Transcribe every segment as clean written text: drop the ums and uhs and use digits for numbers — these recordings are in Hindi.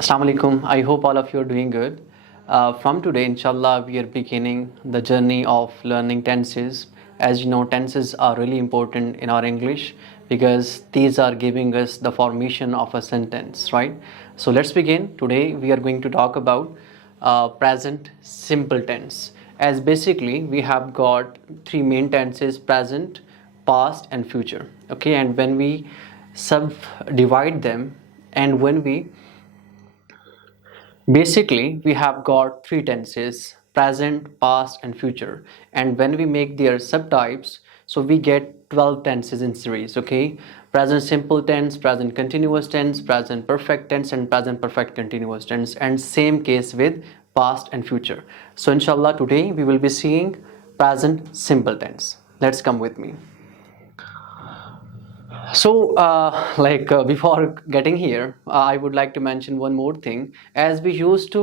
Assalamu alaikum. I hope all of you are doing good. From today, inshallah, we are beginning the journey of learning tenses. As you know, tenses are really important in our English because these are giving us the formation of a sentence, right? So let's begin. Today, we are going to talk about present simple tense. As basically, we have got three main tenses: present, past, and future. Okay, and when we subdivide them, and when we basically, we have got three tenses: present, past, and future. And when we make their subtypes, so we get 12 tenses in series, okay? Present simple tense, present continuous tense, present perfect tense, and present perfect continuous tense. And same case with past and future. So, inshallah, today we will be seeing present simple tense. Let's come with me. So, before getting here, I would like to mention one more thing. As we used to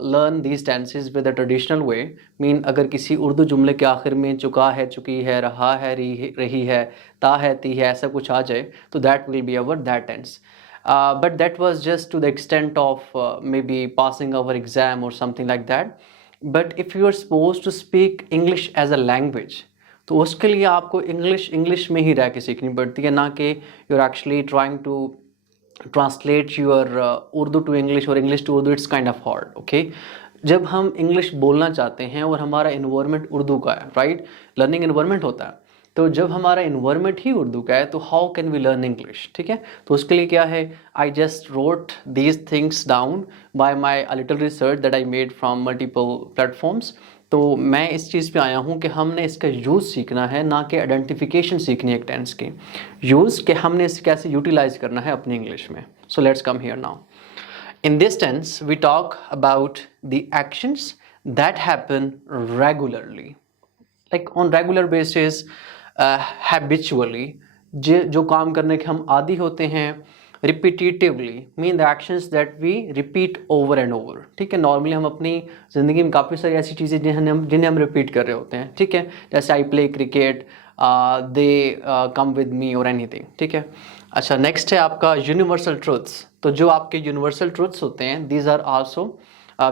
learn these tenses with a traditional way, mean अगर किसी उर्दू जुमले के आखिर में चुका है, चुकी है, रहा है, रही है, ता है, ती है, ऐसा कुछ आ जाए, तो that will be our that tense. But that was just to the extent of maybe passing our exam or something like that. But if you are supposed to speak English as a language, तो उसके लिए आपको इंग्लिश में ही रह के सीखनी पड़ती है, ना कि you are actually trying to translate your Urdu to English और English to Urdu. It's kind of hard. Okay, जब हम इंग्लिश बोलना चाहते हैं और हमारा इन्वायरमेंट उर्दू का है, राइट, लर्निंग इन्वायरमेंट होता है, तो जब हमारा इन्वायरमेंट ही उर्दू का है तो how can we learn English? ठीक है, तो उसके लिए क्या है, I just wrote these things down by my little research that I made from multiple platforms. तो मैं इस चीज़ पे आया हूँ कि हमने इसका यूज़ सीखना है, ना कि आइडेंटिफिकेशन सीखनी है एक टेंस की. यूज़ कि हमने इसे कैसे यूटिलाइज करना है अपनी इंग्लिश में. So let's come here now. In this tense, we talk about the actions that happen regularly, like on regular basis, habitually. जो काम करने के हम आदी होते हैं, repetitively mean the actions that we repeat over and over. ठीक है, नॉर्मली हम अपनी ज़िंदगी में काफ़ी सारी ऐसी चीज़ें जिन्हें हम रिपीट कर रहे होते हैं. ठीक है, जैसे I play cricket, they come with me और एनीथिंग. ठीक है, अच्छा, नेक्स्ट है आपका यूनिवर्सल ट्रूथ्स. तो जो आपके यूनिवर्सल ट्रूथ्स होते हैं, these are also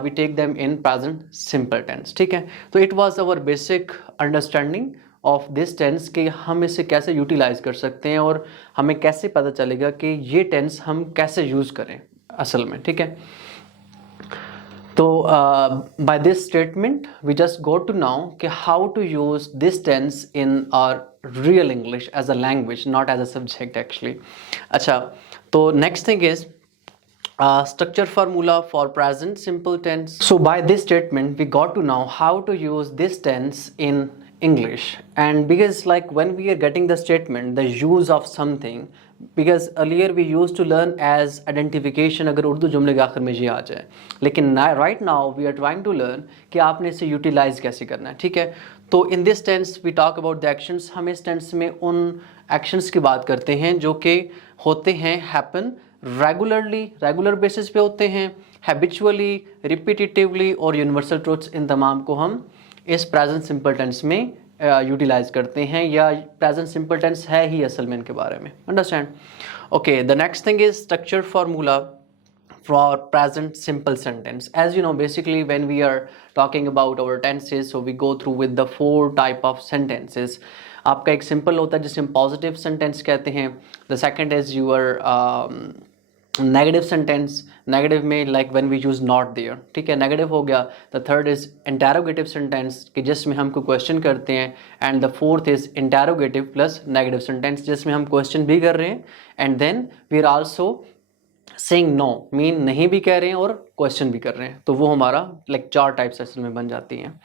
we take them in present simple tense. ठीक है, तो it was our basic understanding of this tense कि हम इसे कैसे यूटिलाइज कर सकते हैं और हमें कैसे पता चलेगा कि ये टेंस हम कैसे यूज़ करें असल में. ठीक है, तो by this statement we just go to now कि how to use this tense in our real English as a language, not as a subject actually. अच्छा, तो next thing is structure formula for present simple tense. So by this statement we got to know how to use this tense in English. And because like when we are getting the statement, the use of something, because earlier we used to learn as identification अगर उर्दू जुमले के आखिर में ये आ जाए, लेकिन right now we are trying to learn कि आपने इसे यूटिलाइज कैसे करना है. ठीक है, तो in this tense we talk about the actions. हम इस टेंस में उन एक्शंस की बात करते हैं जो कि होते हैं हैपन रेगुलरली, रेगुलर बेसिस पे होते हैं, हैबिचुअली, रिपीटेटिवली और यूनिवर्सल ट्रूथ्स. इन तमाम को हम इस प्रेजेंट सिंपल टेंस में यूटिलाइज करते हैं, या प्रेजेंट सिंपल टेंस है ही असल में इनके बारे में. Understand? Okay, the next thing is structure formula for present simple sentence. As you know, basically when we are talking about our tenses, so we go through with the 4 type of sentences. आपका एक सिंपल होता है जिसे हम पॉजिटिव सेंटेंस कहते हैं. The second is your negative sentence. Negative में like when we use not there. ठीक है, नेगेटिव हो गया. The third is interrogative sentence कि जिसमें हम कोई क्वेश्चन करते हैं. And the fourth is interrogative plus negative sentence जिसमें हम क्वेश्चन भी कर रहे हैं and then we are also saying no, mean नहीं भी कह रहे हैं और क्वेश्चन भी कर रहे हैं. तो वो हमारा लाइक 4 टाइप्स असल में बन जाती हैं.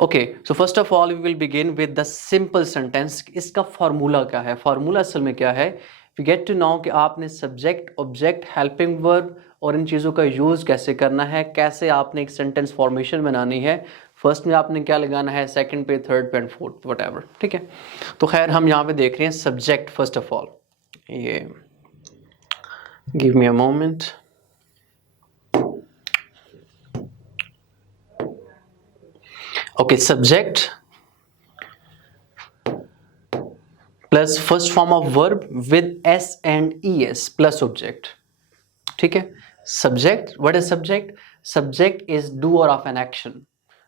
Okay, so first of all we will begin with the simple sentence. इसका फार्मूला क्या है? फार्मूला असल में क्या है? वी गेट टू नो कि आपने सब्जेक्ट, ऑब्जेक्ट, हेल्पिंग वर्ब और इन चीज़ों का यूज़ कैसे करना है, कैसे आपने एक सेंटेंस फॉर्मेशन बनानी है. फर्स्ट में आपने क्या लगाना है, सेकंड पे, थर्ड पे एंड फोर्थ, व्हाटएवर. ठीक है, तो खैर हम यहाँ पे देख रहे हैं सब्जेक्ट. फर्स्ट ऑफ ऑल ये give me a moment. Okay, subject plus first form of verb with s and es plus object. ठीक है, subject, what is subject? Subject is doer of an action.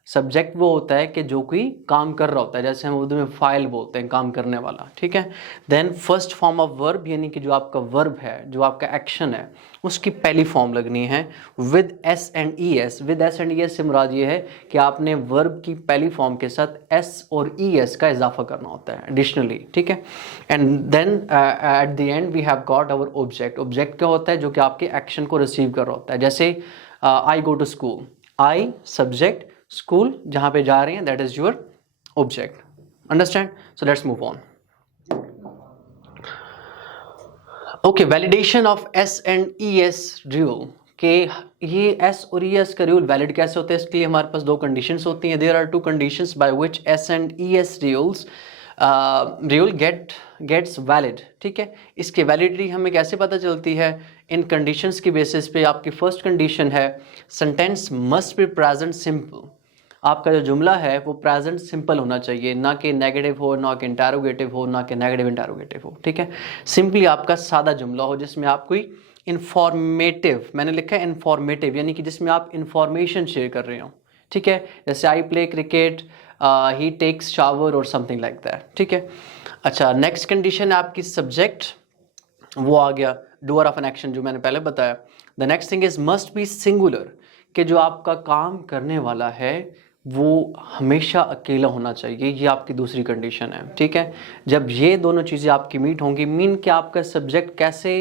Subject वो होता है कि जो कोई काम कर रहा होता है, जैसे हम उर्दू में फाइल बोलते हैं, काम करने वाला, ठीक है। Then first form of verb, यानी कि जो आपका वर्ब है, जो आपका एक्शन है, उसकी पहली फॉर्म लगनी है with S and E S. With S and E S से मुराद ये है कि आपने वर्ब की पहली फॉर्म के साथ एस और ई एस का इजाफा करना होता है एडिशनली, ठीक है। And then at the end we have got our object. Object क्या होता है? जो कि आपके एक्शन को रिसीव कर रहा होता है। जैसे I go to school, I subject, school जहां पे जा रहे हैं, that is your object. Understand? So let's move on. Okay, validation of S and E S rule के ये एस और ई एस का रूल वैलिड कैसे होता है, इसके लिए हमारे पास दो कंडीशंस होती हैं। There are two conditions by which S and E S rule gets valid, ठीक है। इसकी वैलिडिटी हमें कैसे पता चलती है? इन कंडीशंस की बेसिस पे आपकी फर्स्ट कंडीशन है sentence must be present simple. आपका जो जुमला है वो प्रेजेंट सिंपल होना चाहिए, ना कि नेगेटिव हो, ना कि इंटरोगेटिव हो, ना कि नेगेटिव इंटरोगेटिव हो, ठीक है। सिंपली आपका सादा जुमला हो जिसमें आप कोई इंफॉर्मेटिव, मैंने लिखा है इंफॉर्मेटिव, यानी कि जिसमें आप इंफॉर्मेशन शेयर कर रहे हो, ठीक है। जैसे I play cricket, he takes shower और समथिंग लाइक दैट, ठीक है। अच्छा, नेक्स्ट कंडीशन है आपकी सब्जेक्ट, वो आ गया डूअर ऑफ एन एक्शन जो मैंने पहले बताया। The next thing is must be singular, कि जो आपका काम करने वाला है वो हमेशा अकेला होना चाहिए, ये आपकी दूसरी कंडीशन है, ठीक है। जब ये दोनों चीज़ें आपकी मीट होंगी, मीन कि आपका सब्जेक्ट कैसे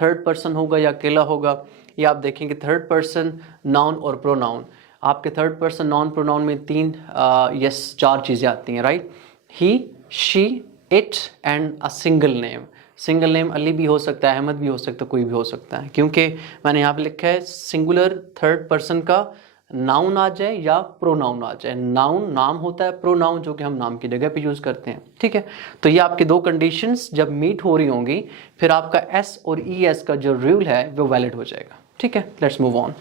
थर्ड पर्सन होगा या अकेला होगा, ये आप देखेंगे थर्ड पर्सन नाउन और प्रोनाउन। आपके थर्ड पर्सन नाउन प्रोनाउन में चार चीज़ें आती हैं, right. He, she, it and a single name. Single name Ali भी हो सकता है, अहमद भी हो सकता है, कोई भी हो सकता है, क्योंकि मैंने यहाँ पे लिखा है सिंगुलर थर्ड पर्सन का नाउन आ जाए या प्रोनाउन आ जाए। नाउन नाम होता है, प्रोनाउन जो कि हम नाम की जगह पे यूज़ करते हैं, ठीक है। तो ये आपकी दो कंडीशंस जब मीट हो रही होंगी, फिर आपका एस और ई एस का जो रूल है वो वैलिड हो जाएगा, ठीक है। Let's move on.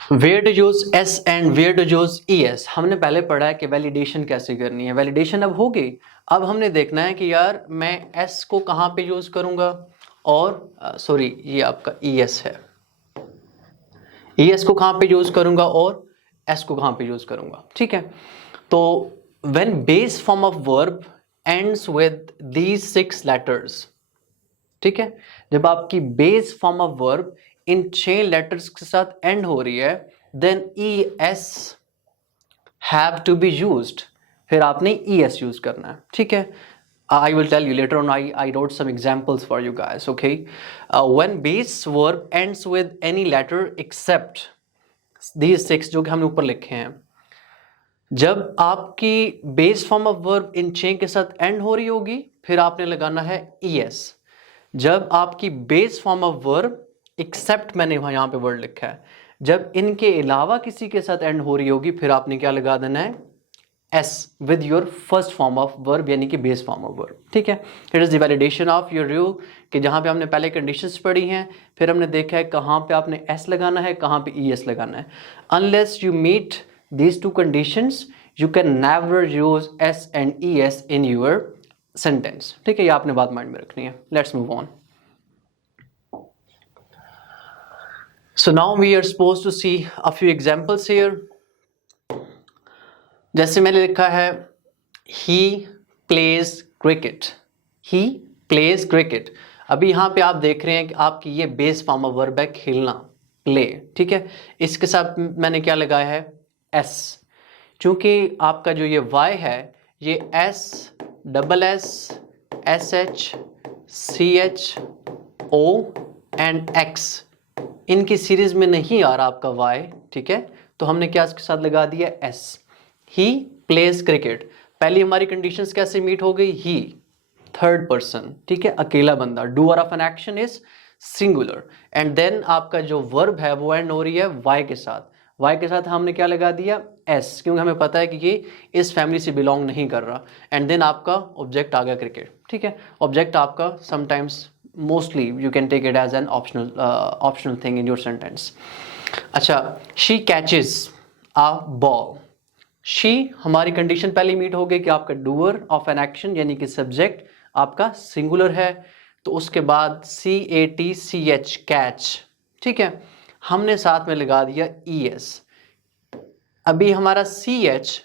Where to use S and where to use E S. हमने पहले पढ़ा है कि वैलिडेशन कैसे करनी है। वैलिडेशन अब हो गई, अब हमने देखना है कि यार मैं एस को कहाँ पे यूज करूंगा, और सॉरी ये आपका ई एस है, ई एस को कहाँ पे यूज करूंगा और एस को कहाँ पे यूज करूंगा, ठीक है। तो when base form of verb ends with these 6 letters, ठीक है, जब आपकी base form of verb in 6 letters के साथ एंड हो रही है, then E S have to be used, फिर आपने ई एस यूज करना है, ठीक है। I will tell you later on. I wrote some examples for you guys. Okay, when base verb ends with any letter except these 6 जो कि हमने ऊपर लिखे हैं, जब आपकी base form of verb in 6 के साथ एंड हो रही होगी, फिर आपने लगाना है ई एस। जब आपकी base form of verb except, मैंने यहाँ पे वर्ड लिखा है, जब इनके अलावा किसी के साथ एंड हो रही होगी, फिर आपने क्या लगा देना है? S with your first form of verb, यानी कि बेस फॉर्म ऑफ वर्ब, ठीक है। It is the validation of your rule, कि जहाँ पे हमने पहले कंडीशंस पढ़ी हैं, फिर हमने देखा है कहाँ पे आपने एस लगाना है, कहाँ पे ई एस लगाना है। Unless you meet these two conditions, you can never use S and E S in your sentence, ठीक है। ये आपने बात माइंड में रखनी है। Let's move on. So now we are supposed to see a few examples here. जैसे मैंने लिखा है he plays cricket, he plays cricket। अभी यहाँ पे आप देख रहे हैं कि आपकी ये बेस फॉर्म ऑफ वर्ब है खेलना, प्ले, ठीक है। इसके साथ मैंने क्या लगाया है? एस। चूंकि आपका जो ये वाई है, ये S double S S H C H O and X, इनकी सीरीज में नहीं आ रहा आपका वाई, ठीक है। तो हमने क्या इसके साथ लगा दिया? एस। ही प्लेज क्रिकेट, पहली हमारी कंडीशंस कैसे मीट हो गई? ही थर्ड पर्सन, ठीक है, अकेला बंदा। Doer of an action is singular, and then आपका जो वर्ब है वो एंड हो रही है वाई के साथ। वाई के साथ हमने क्या लगा दिया? एस, क्योंकि हमें पता है कि ये इस फैमिली से बिलोंग नहीं कर रहा। एंड देन आपका ऑब्जेक्ट आ गया क्रिकेट, ठीक है। ऑब्जेक्ट आपका sometimes, mostly you can take it as an optional thing in your sentence. अच्छा, she catches a ball. she हमारी कंडीशन पहले मीट हो गई कि आपका doer of an action यानी कि सब्जेक्ट आपका सिंगुलर है। तो उसके बाद CATCH कैच, ठीक है, हमने साथ में लगा दिया ES। अभी हमारा CH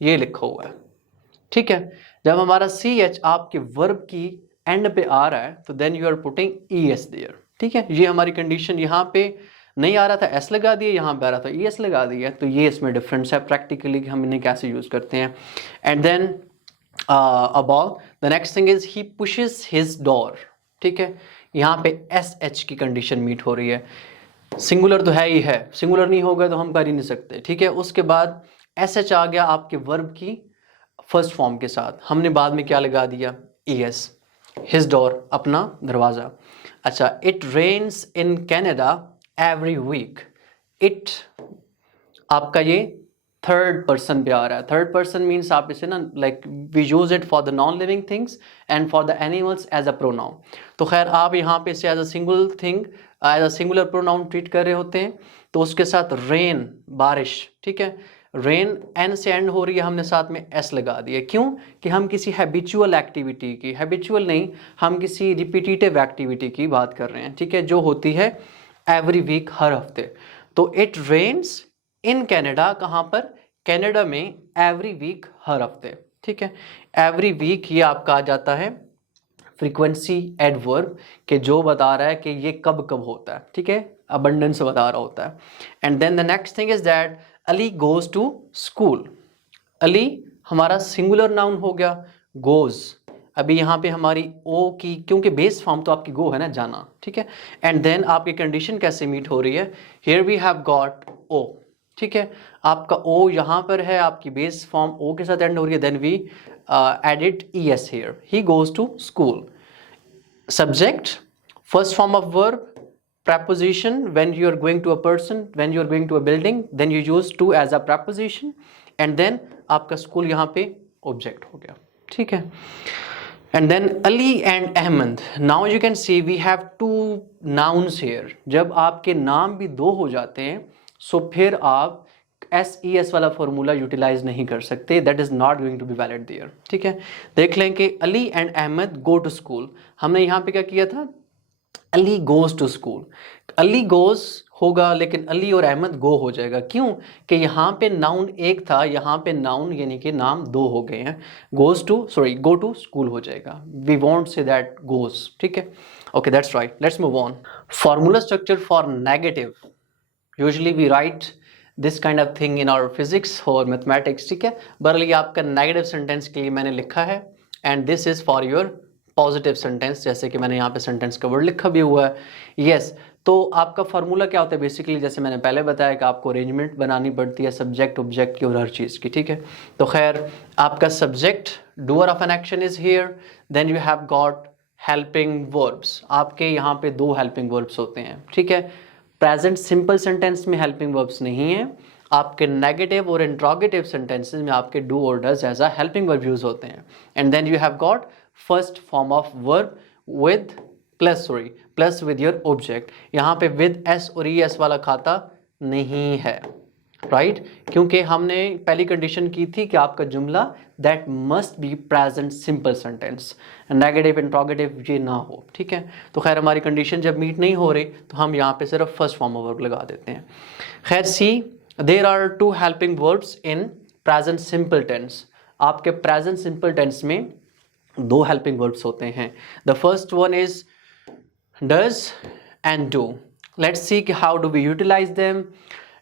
ये लिखा हुआ है, ठीक है। जब हमारा CH आपके वर्ब की एंड पे आ रहा है तो then you are putting ES there, ठीक है। ये हमारी कंडीशन, यहाँ पे नहीं आ रहा था S लगा दिया, यहाँ पे आ रहा था ES लगा दिया, तो ये इसमें डिफरेंस है प्रैक्टिकली कि हम इन्हें कैसे यूज करते हैं। And then about the next thing is he pushes his door, ठीक है, यहाँ पे SH की कंडीशन मीट हो रही है। सिंगुलर तो है ही है, सिंगुलर नहीं होगा तो हम कर ही नहीं सकते, ठीक है। उसके बाद SH आ गया आपके वर्ब की फर्स्ट फॉर्म के साथ, हमने बाद में क्या लगा दिया ES, हिज डोर अपना दरवाज़ा। अच्छा, it rains in Canada every week, it आपका ये थर्ड पर्सन पे आ रहा है। थर्ड पर्सन मीन्स आप इसे ना like we use it for the non living things and for the animals as a pronoun. तो खैर आप यहाँ पे इसे as a single thing as a singular pronoun treat कर रहे होते हैं, तो उसके साथ रेन बारिश, ठीक है, रेन एन से एंड हो रही है, हमने साथ में एस लगा दिया। क्यों? कि हम किसी हैबिचुअल एक्टिविटी की, हैबिचुअल नहीं, हम किसी रिपीटेटिव एक्टिविटी की बात कर रहे हैं, ठीक है, जो होती है एवरी वीक, हर हफ्ते। तो इट रेन्स इन कैनेडा, कहाँ पर? कनाडा में, एवरी वीक हर हफ्ते, ठीक है। एवरी वीक ये आपका आ जाता है फ्रीक्वेंसी एडवर्ब के जो बता रहा है कि ये कब कब होता है, ठीक है, अबंडेंस बता रहा होता है। And then the next thing is that Ali goes to school. Ali हमारा सिंगुलर नाउन हो गया, गोज अभी यहाँ पे हमारी ओ की, क्योंकि बेस फॉर्म तो आपकी गो है ना, जाना, ठीक है। एंड देन आपकी कंडीशन कैसे मीट हो रही है? हियर वी हैव गॉट ओ, ठीक है, आपका ओ यहाँ पर है, आपकी बेस फॉर्म ओ के साथ एंड हो रही है, then we added ES here, he goes to school. Subject, first form of verb, preposition when you are going to a person, when you are going to a building, then you use to as a preposition, and then आपका स्कूल यहाँ पे object हो गया, ठीक है। And then Ali and Ahmed, now you can see we have two nouns here। जब आपके नाम भी दो हो जाते हैं सो फिर आप SES वाला फॉर्मूला यूटिलाइज नहीं कर सकते, that is not going to be valid there, ठीक है। देख लें कि Ali and Ahmed go to school, हमने यहाँ पे क्या किया था? Ali goes to school, Ali goes होगा लेकिन अली और अहमद गो हो जाएगा। क्यों? कि यहाँ पे नाउन एक था, यहाँ पे नाउन यानी कि नाम दो हो गए हैं। Goes to, sorry, go to school हो जाएगा, we won't say that goes, ठीक है। Okay, that's right, let's move on. Formula structure for negative, usually we write this kind of thing in our physics और मैथमेटिक्स, ठीक है। बहरहाल ये आपका नेगेटिव सेंटेंस के लिए मैंने लिखा है, and this is for your positive sentence, जैसे कि मैंने यहाँ पे सेंटेंस का वर्ड लिखा भी हुआ है। यस, तो आपका फार्मूला क्या होता है बेसिकली? जैसे मैंने पहले बताया कि आपको अरेंजमेंट बनानी पड़ती है सब्जेक्ट ऑब्जेक्ट की और हर चीज़ की, ठीक है। तो खैर आपका subject doer of an action is here, then you have got helping verbs, आपके यहाँ पे दो हेल्पिंग वर्ब्स होते हैं, ठीक है। प्रेजेंट सिंपल सेंटेंस में हेल्पिंग वर्ब्स नहीं है, आपके नेगेटिव और इंट्रोगेटिव सेंटेंसेस में आपके डू और does as a helping verb use होते हैं। And then you have got first form of verb with plus with your object. यहाँ पे विद एस और ES वाला खाता नहीं है, राइट क्योंकि हमने पहली कंडीशन की थी कि आपका जुमला that must be present simple sentence, negative interrogative ये ना हो, ठीक है। तो खैर हमारी कंडीशन जब मीट नहीं हो रही तो हम यहाँ पे सिर्फ फर्स्ट फॉर्म ऑफ वर्ब लगा देते हैं। खैर see, there are two helping verbs in present simple tense. आपके प्रेजेंट सिंपल टेंस में दो हेल्पिंग वर्ब्स होते हैं। The first one is does and do. Let's see कि how do we utilize them.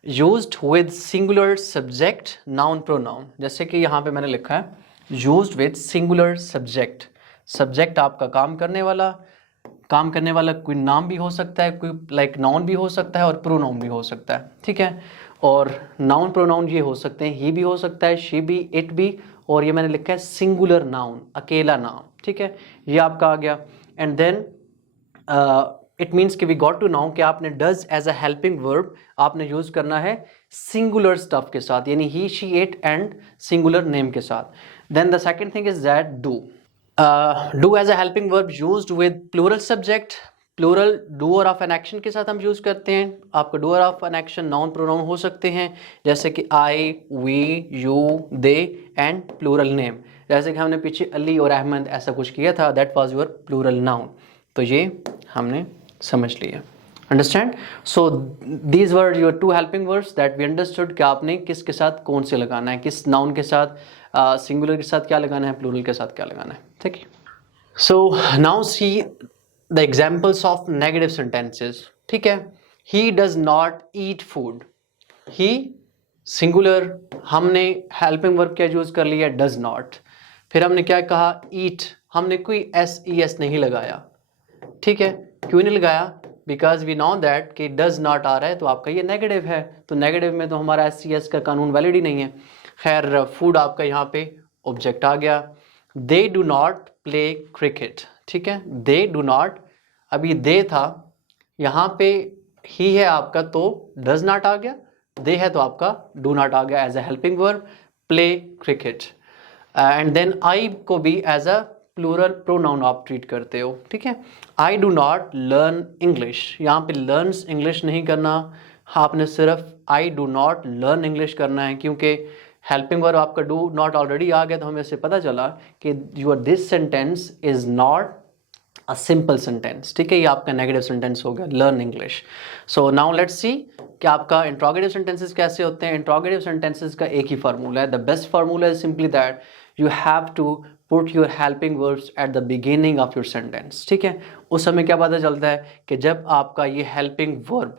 Used with singular subject noun pronoun, जैसे कि यहाँ पे मैंने लिखा है used with singular subject. Subject आपका काम करने वाला कोई नाम भी हो सकता है, कोई लाइक नाउन भी हो सकता है और प्रोनाउन भी हो सकता है, ठीक है। और नाउन प्रोनाउन ये हो सकते हैं, ही भी हो सकता है, शी भी, इट भी, और ये मैंने लिखा है सिंगुलर नाउन, अकेला नाम, ठीक है, ये आपका आ गया। एंड देन इट मीन्स कि वी गॉट टू नाउ कि आपने does as a helping verb आपने यूज करना है सिंगुलर स्टफ के साथ, यानी he, she, it and singular name के साथ। Then the second thing is that do. Do as a helping verb used with plural subject, plural doer of an action के साथ हम यूज करते हैं। आपका doer of an action noun pronoun हो सकते हैं, जैसे कि I, we, you, they and plural name, जैसे कि हमने पीछे अली और अहमद ऐसा कुछ किया था, that was your plural noun, तो ये हमने समझ लिया। Understand? So these were your two helping words that we understood कि आपने किसके साथ कौन से लगाना है, किस नाउन के साथ सिंगुलर के साथ क्या लगाना है, प्लूरल के साथ क्या लगाना है। ठीक है, so now see the examples of negative sentences. ठीक है, he does not eat food, he singular, हमने हेल्पिंग वर्ब क्या यूज कर लिया, डज नॉट। फिर हमने क्या कहा, ईट, हमने कोई SES नहीं लगाया। ठीक है, क्यों नहीं लगाया, बिकॉज वी नो दैट कि डज नॉट आ रहा है तो आपका ये नेगेटिव है, तो नेगेटिव में तो हमारा SES का कानून वैलिड ही नहीं है। खैर, फूड आपका यहाँ पे ऑब्जेक्ट आ गया। They do not play cricket. ठीक है, दे डू नॉट, अभी दे था, यहाँ पे ही है आपका तो डज नॉट आ गया, दे है तो आपका डू नॉट आ गया as a helping verb, play cricket. And then I को भी एज अ प्लूरल प्रोनाउन आप ट्रीट करते हो। ठीक है, I do not learn English, यहाँ पे लर्न्स इंग्लिश नहीं करना, आपने सिर्फ I do not learn English करना है, क्योंकि हेल्पिंग वर्ब आपका डू नॉट ऑलरेडी आ गया, तो हमें इससे पता चला कि your this sentence is not a simple sentence. ठीक है, ये आपका नेगेटिव सेंटेंस हो गया, learn English. So now let's see कि आपका इंट्रोगेटिव सेंटेंसेस कैसे होते हैं। इंट्रोगेटिव सेंटेंसेस का एक ही फार्मूला है, the best formula is simply that you have to put your helping verbs at the beginning of your sentence. ठीक है, उस समय क्या पता चलता है कि जब आपका ये हेल्पिंग वर्ब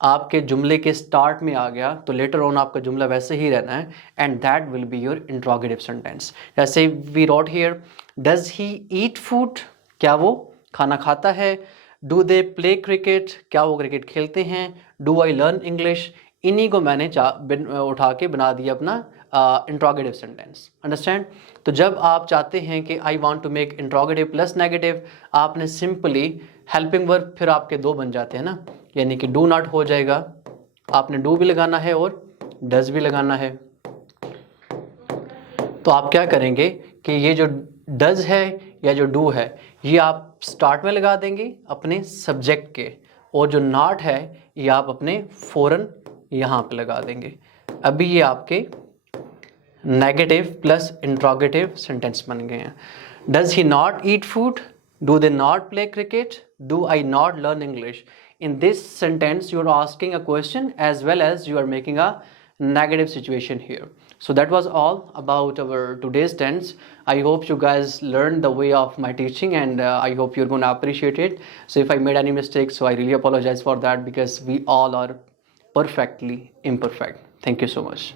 आपके जुमले के स्टार्ट में आ गया तो लेटर ऑन आपका जुमला वैसे ही रहना है, and that will be your interrogative sentence. जैसे we wrote here, does he eat food, क्या वो खाना खाता है। डू दे प्ले क्रिकेट, क्या वो क्रिकेट खेलते हैं। डू आई लर्न इंग्लिश, इन्हीं को मैंने उठा के बना दिया अपना इंट्रोगेटिव सेंटेंस। अंडरस्टैंड? तो जब आप चाहते हैं कि I want to make interrogative plus negative, आपने सिंपली हेल्पिंग वर्ब फिर आपके दो बन जाते हैं ना, यानी कि डू नॉट हो जाएगा, आपने डू भी लगाना है और डज भी लगाना है। तो आप क्या करेंगे कि ये जो डज है या जो डू है ये आप स्टार्ट में लगा देंगे अपने सब्जेक्ट के, और जो नॉट है ये आप अपने फौरन यहाँ पे लगा देंगे। अभी ये आपके नेगेटिव प्लस इंट्रोगेटिव सेंटेंस बन गए हैं। Does he not eat food, do they not play cricket, do I not learn English. In this sentence you are asking a question as well as you are making a negative situation here. So that was all about our today's tense. I hope you guys learned the way of my teaching, and I hope you're going to appreciate it. So if I made any mistakes, so I really apologize for that, because we all are perfectly imperfect. Thank you so much.